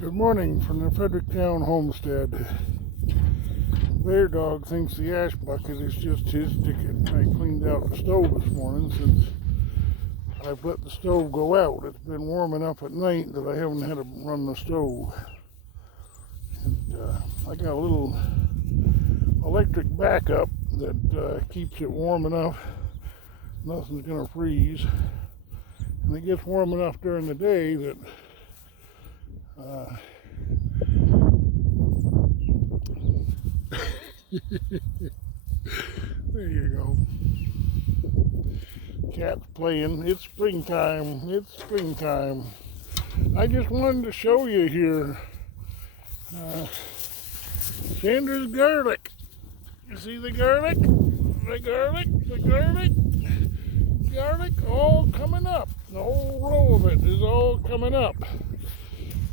Good morning from the Fredericktown Homestead. Bear Dog thinks the ash bucket is just his ticket. I cleaned out the stove this morning since I've let the stove go out. It's been warm enough at night that I haven't had to run the stove. And, I got a little electric backup that keeps it warm enough. Nothing's going to freeze. And it gets warm enough during the day that there you go. Cat's playing. It's springtime. It's springtime. I just wanted to show you here Sandra's garlic. You see the garlic? The garlic? The garlic? Garlic all coming up. The whole row of it is all coming up.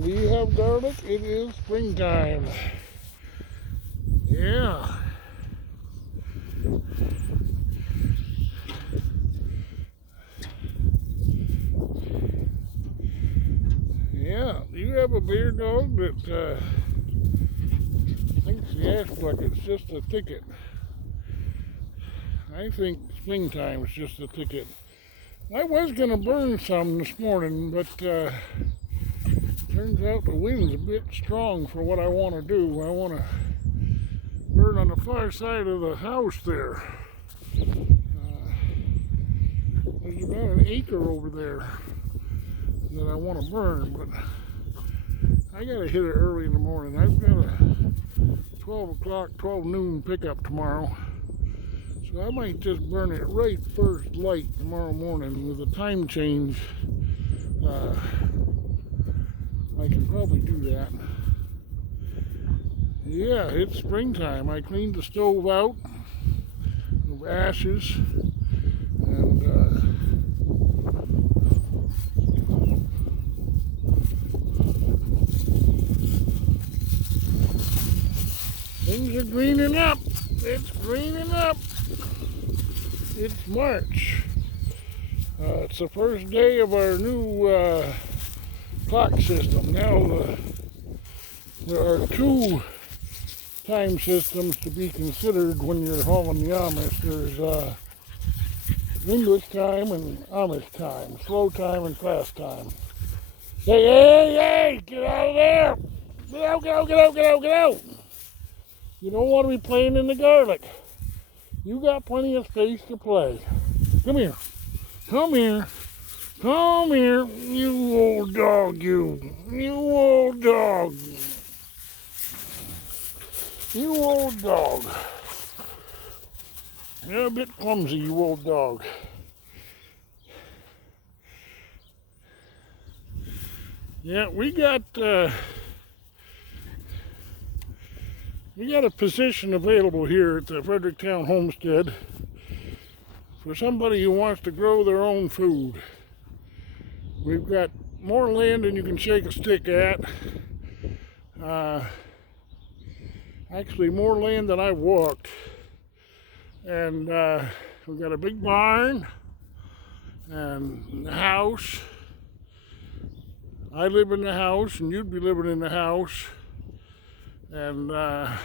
Do you have garlic? It is springtime. Yeah. Yeah, you have a bear dog that thinks the ash bucket's just a ticket. I think springtime's just a ticket. I was going to burn some this morning, but turns out the wind's a bit strong for what I want to do. I want to burn on the far side of the house there. There's about an acre over there that I want to burn, but I got to hit it early in the morning. I've got a 12 noon pickup tomorrow, so I might just burn it right first light tomorrow morning. With a time change, I can probably do that. Yeah, it's springtime. I cleaned the stove out of ashes, and things are greening up. It's greening up. It's March. It's the first day of our new clock system. Now there are two time systems to be considered when you're hauling the Amish. There's English time and Amish time, slow time and fast time. Hey, get out of there! Get out, get out, get out, get out, get out! You don't want to be playing in the garlic. You got plenty of space to play. Come here. Come here. Come here, you old dog, you. You old dog. You old dog. You're a bit clumsy, you old dog. Yeah, we got a position available here at the Fredericktown Homestead for somebody who wants to grow their own food. We've got more land than you can shake a stick at. Actually, more land than I've walked. And we've got a big barn and a house. I live in the house, and you'd be living in the house. And the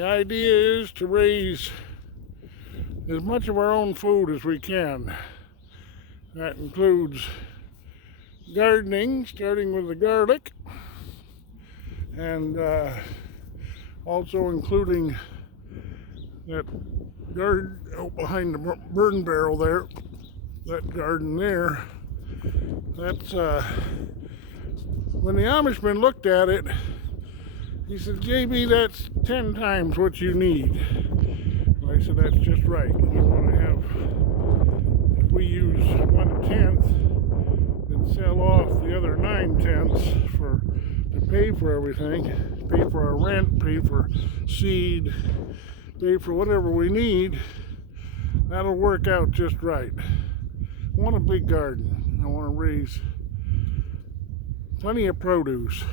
idea is to raise as much of our own food as we can. That includes gardening, starting with the garlic, and also including that garden out behind the burn barrel there, that garden there. That's, when the Amishman looked at it, he said, JB, that's 10 times what you need. Well, I said, that's just right. You want to have, if we use 1/10 and sell off the other 9/10 to pay for everything, pay for our rent, pay for seed, pay for whatever we need, that'll work out just right. I want a big garden. I want to raise plenty of produce.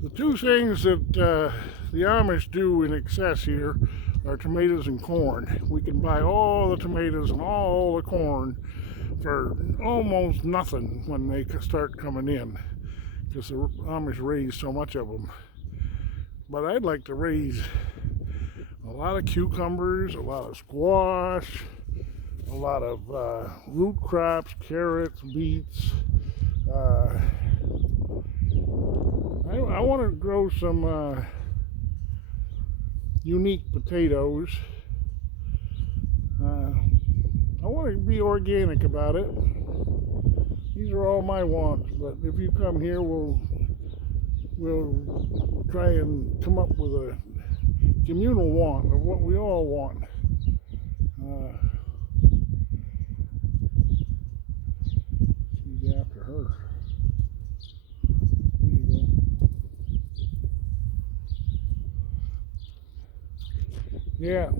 The two things that the Amish do in excess here are tomatoes and corn. We can buy all the tomatoes and all the corn for almost nothing when they start coming in. because the Amish raise so much of them. But I'd like to raise a lot of cucumbers, a lot of squash, a lot of root crops, carrots, beets. I want to grow some unique potatoes. I want to be organic about it. These are all my wants, but if you come here, we'll try and come up with a communal want of what we all want. She's after her. There you go. Yeah,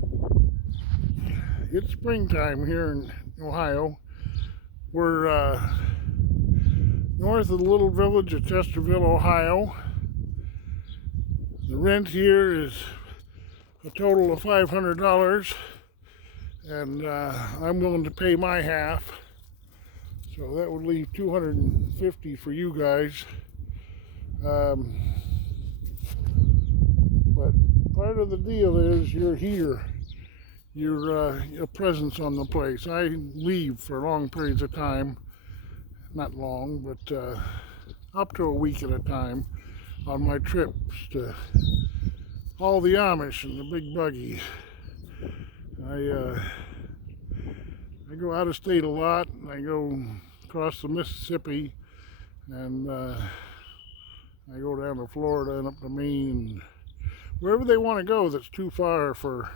it's springtime here in Ohio. We're north of the little village of Chesterville, Ohio. The rent here is a total of $500, and I'm willing to pay my half, so that would leave $250 for you guys. But part of the deal is you're here, your presence on the place. I leave for long periods of time, not long, but up to a week at a time on my trips to all the Amish and the big buggy. I go out of state a lot. I go across the Mississippi, and I go down to Florida and up to Maine, and wherever they want to go that's too far for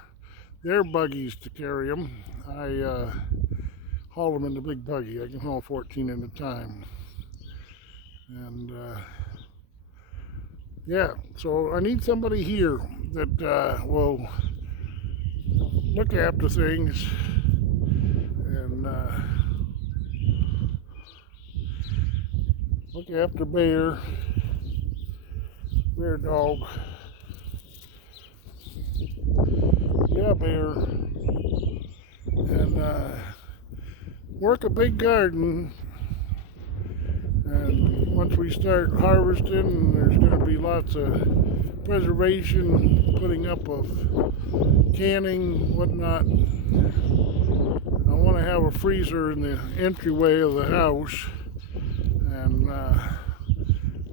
their buggies to carry them, I haul them in the big buggy. I can haul 14 at a time. And yeah, so I need somebody here that will look after things and look after Bear dog. Yeah, Bear. And work a big garden. And once we start harvesting, there's going to be lots of preservation, putting up of canning, whatnot. I want to have a freezer in the entryway of the house. And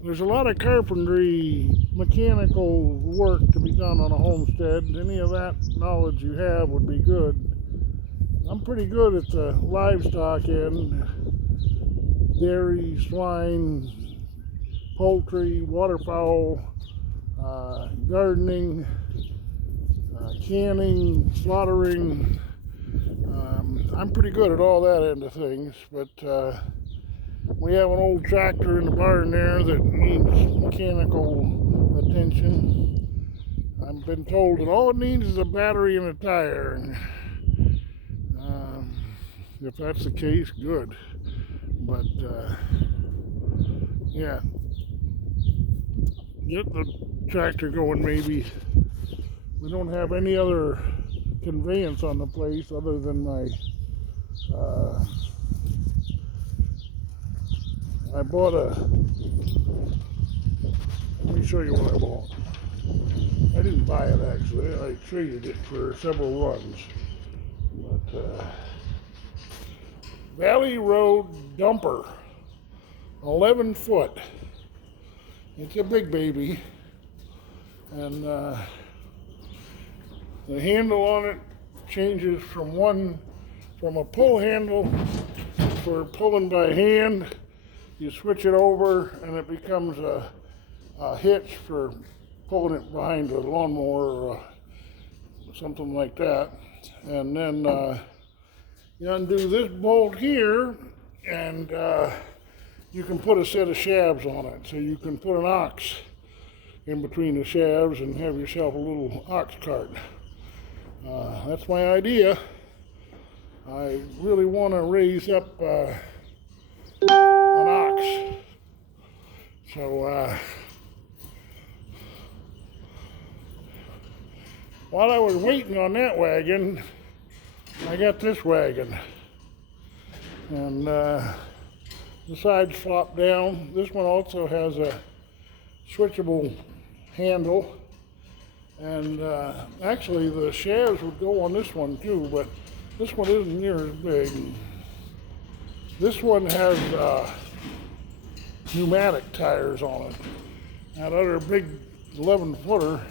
there's a lot of carpentry, mechanical work to be done on a homestead. Any of that knowledge you have would be good. I'm pretty good at the livestock end. Dairy, swine, poultry, waterfowl, gardening, canning, slaughtering. I'm pretty good at all that end of things, but we have an old tractor in the barn there that needs mechanical attention. I've been told that all it needs is a battery and a tire, and if that's the case, good. But yeah, get the tractor going maybe. We don't have any other conveyance on the place other than my I bought let me show you what I bought. I didn't buy it actually, I traded it for several runs. But Valley Road dumper, 11 foot. It's a big baby, and the handle on it changes from a pull handle for pulling by hand. You switch it over and it becomes a hitch for pulling it behind a lawnmower or something like that. And then you undo this bolt here, and you can put a set of shafts on it. So you can put an ox in between the shafts and have yourself a little ox cart. That's my idea. I really want to raise up an ox. So while I was waiting on that wagon, I got this wagon. And The sides flop down. This one also has a switchable handle. And actually the shafts would go on this one too, but this one isn't near as big. This one has pneumatic tires on it. That other big 11-footer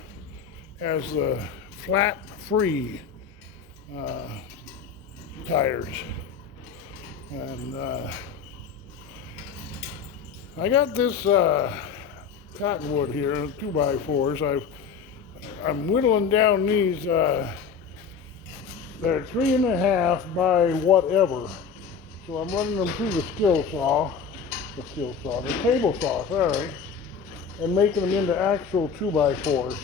has the flat free tires. And I got this cottonwood here, 2x4s. I'm whittling down these, they're 3.5 by whatever. So I'm running them through the table saw, sorry, and making them into actual 2x4s.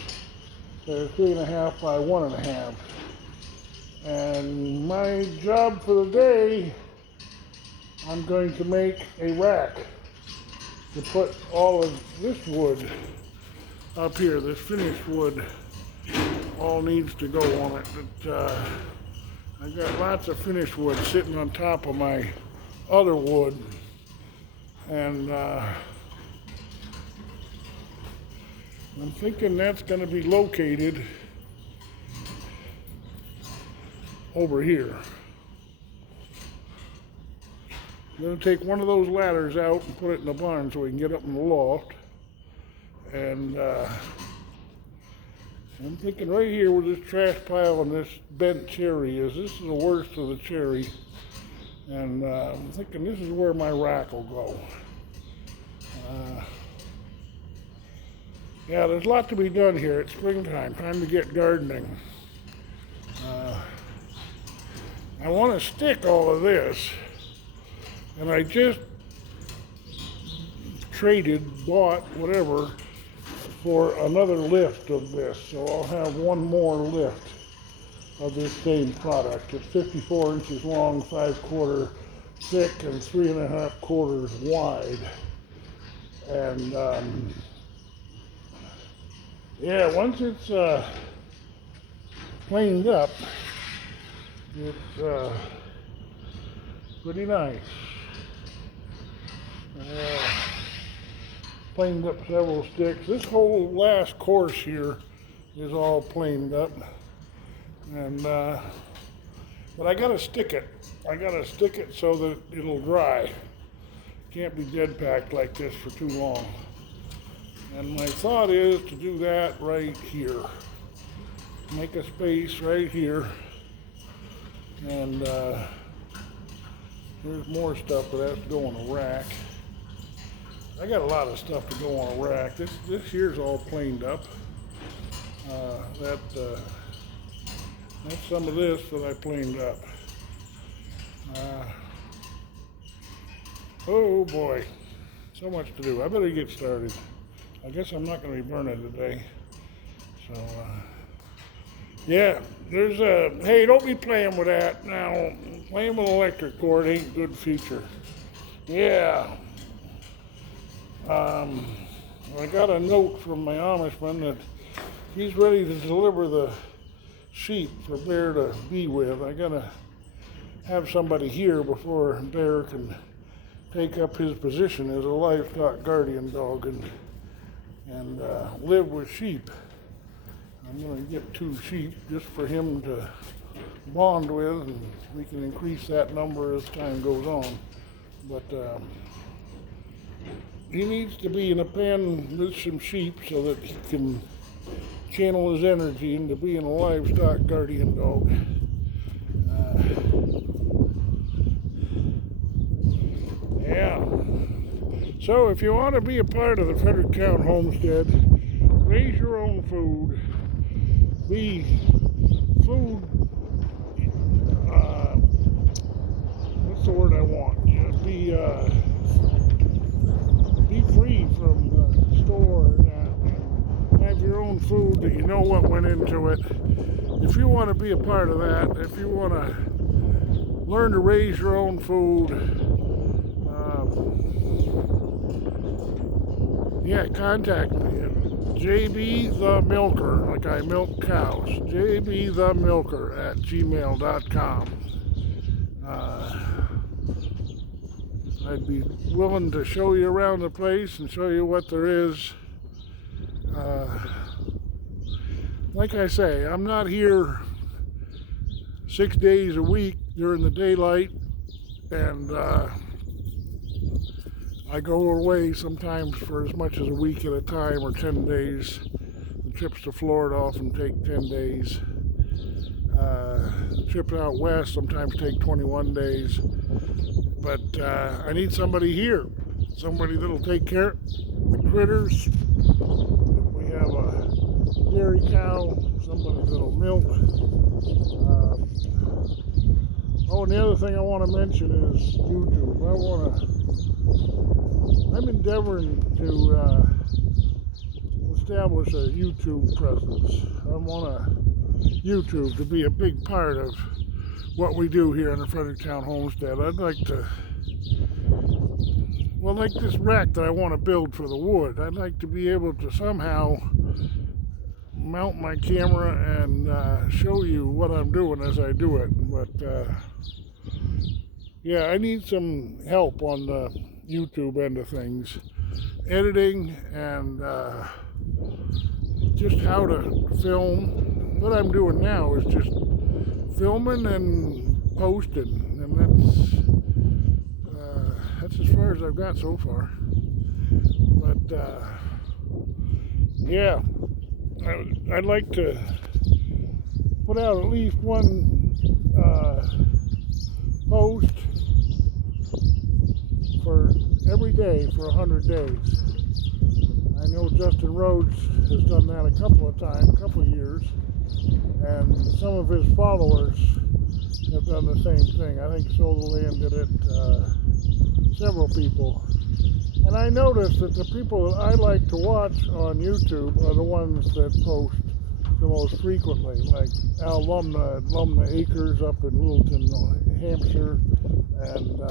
They're 3.5 by 1.5. And my job for the day, I'm going to make a rack to put all of this wood up here. This finished wood all needs to go on it. But, I've got lots of finished wood sitting on top of my other wood, and I'm thinking that's going to be located over here. I'm going to take one of those ladders out and put it in the barn so we can get up in the loft. And I'm thinking right here where this trash pile and this bent cherry is, this is the worst of the cherry. And I'm thinking this is where my rack will go. Yeah, there's a lot to be done here. It's springtime, time to get gardening. I want to stick all of this, and I just bought, whatever, for another lift of this. So I'll have one more lift of this same product. It's 54 inches long, 5/4 thick, and 3.5 quarters wide. And yeah, once it's planed up, it's pretty nice. Planed up several sticks. This whole last course here is all planed up, and but I gotta stick it. I gotta stick it so that it'll dry. Can't be dead packed like this for too long. And my thought is to do that right here. Make a space right here, and there's more stuff that has to go on a rack. I got a lot of stuff to go on a rack. This here's all planed up. That's some of this that I planed up. Oh boy, so much to do. I better get started. I guess I'm not going to be burning today. So yeah, there's hey, don't be playing with that now. Playing with an electric cord ain't a good feature. Yeah. I got a note from my Amishman that he's ready to deliver the sheep for Bear to be with. I gotta have somebody here before Bear can take up his position as a livestock guardian dog and live with sheep. I'm gonna get 2 sheep just for him to bond with, and we can increase that number as time goes on. But he needs to be in a pen with some sheep so that he can channel his energy into being a livestock guardian dog. Yeah. So if you want to be a part of the Fredericktown Homestead, raise your own food, be food, what's the word I want? Yeah, be free from the store and have your own food that you know what went into it. If you want to be a part of that, if you want to learn to raise your own food, yeah, contact me at JBTHEMILKER, like I milk cows, JBTHEMILKER at gmail.com. I'd be willing to show you around the place and show you what there is. Like I say, I'm not here 6 days a week during the daylight, and I go away sometimes for as much as a week at a time, or 10 days. The trips to Florida often take 10 days. The trips out west sometimes take 21 days. But I need somebody here, somebody that'll take care of the critters. If we have a dairy cow, somebody that'll milk. Oh, and the other thing I want to mention is YouTube. I'm endeavoring to establish a YouTube presence. I want YouTube to be a big part of what we do here in the Fredericktown Homestead. I'd like to, well, like this rack that I want to build for the wood, I'd like to be able to somehow mount my camera and show you what I'm doing as I do it. But yeah, I need some help on the YouTube end of things, editing and just how to film. What I'm doing now is just filming and posting, and that's as far as I've got so far. But yeah, I'd like to put out at least one post for every day for 100 days. I know Justin Rhodes has done that a couple of years, and some of his followers have done the same thing. I think Solarland did it, several people. And I noticed that the people that I like to watch on YouTube are the ones that post the most frequently, like Alumna at Lumna Acres up in Littleton, Hampshire, and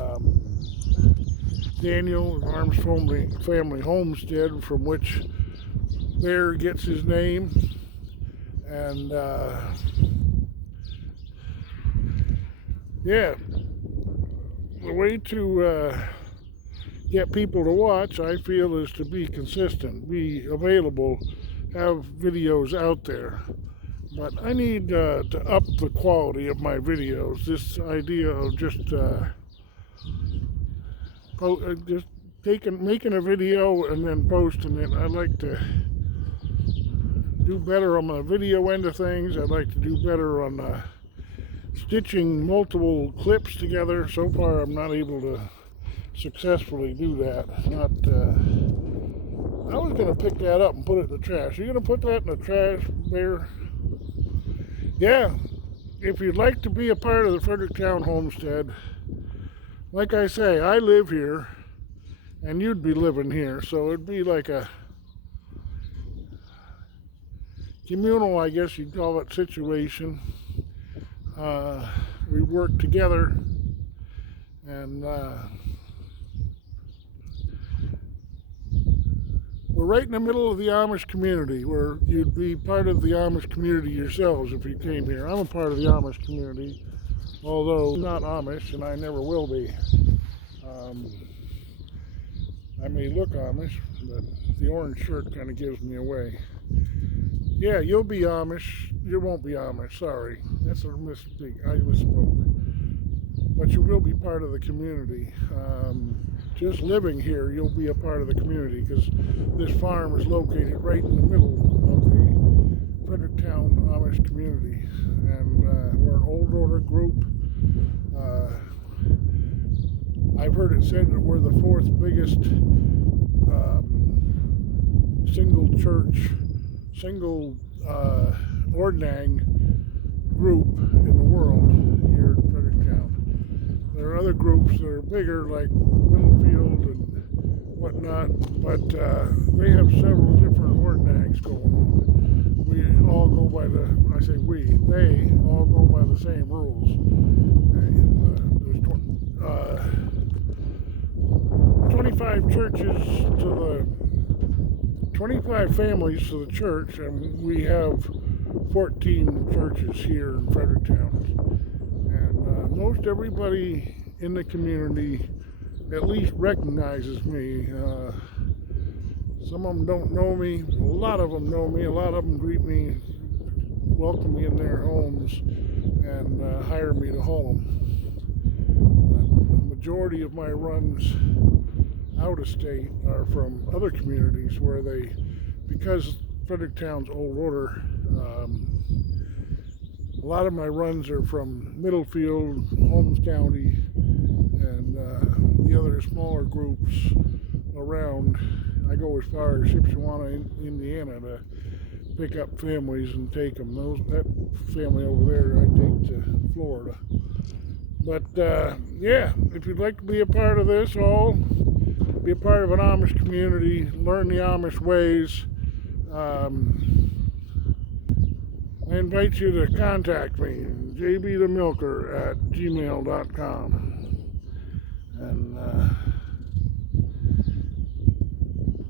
Daniel at Arms Family Homestead, from which Bear gets his name. And yeah, the way to get people to watch, I feel, is to be consistent, be available, have videos out there. But I need to up the quality of my videos. This idea of just making a video and then posting it, I'd like to do better on the video end of things. I'd like to do better on stitching multiple clips together. So far I'm not able to successfully do that. I was going to pick that up and put it in the trash. Are you going to put that in the trash, Bear? Yeah, if you'd like to be a part of the Fredericktown Homestead, like I say, I live here and you'd be living here, so it'd be like a communal, I guess you'd call it, situation. We work together, and we're right in the middle of the Amish community, where you'd be part of the Amish community yourselves if you came here. I'm a part of the Amish community, although I'm not Amish, and I never will be. I may look Amish, but the orange shirt kind of gives me away. Yeah, you'll be Amish. You won't be Amish, sorry. That's a mistake. I misspoke. But you will be part of the community. Just living here, you'll be a part of the community, because this farm is located right in the middle of the Fredericktown Amish community. And we're an old order group. I've heard it said that we're the fourth biggest single ordnang group in the world here in Fredericktown. There are other groups that are bigger, like Middlefield and whatnot, but they have several different ordnangs going on. We all go by they all go by the same rules. There's 25 churches to the 25 families to the church, and we have 14 churches here in Fredericktown. And most everybody in the community at least recognizes me. Some of them don't know me. A lot of them know me. A lot of them greet me, welcome me in their homes, and hire me to haul them. But the majority of my runs out of state are from other communities where because Fredericktown's old order, a lot of my runs are from Middlefield, Holmes County, and the other smaller groups around. I go as far as Shipshewana, Indiana, to pick up families and take them. That family over there I take to Florida. But yeah, if you'd like to be a part of this, be a part of an Amish community, learn the Amish ways, I invite you to contact me, JBTHEMILKER@gmail.com. And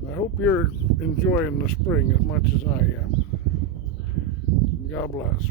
I hope you're enjoying the spring as much as I am. God bless.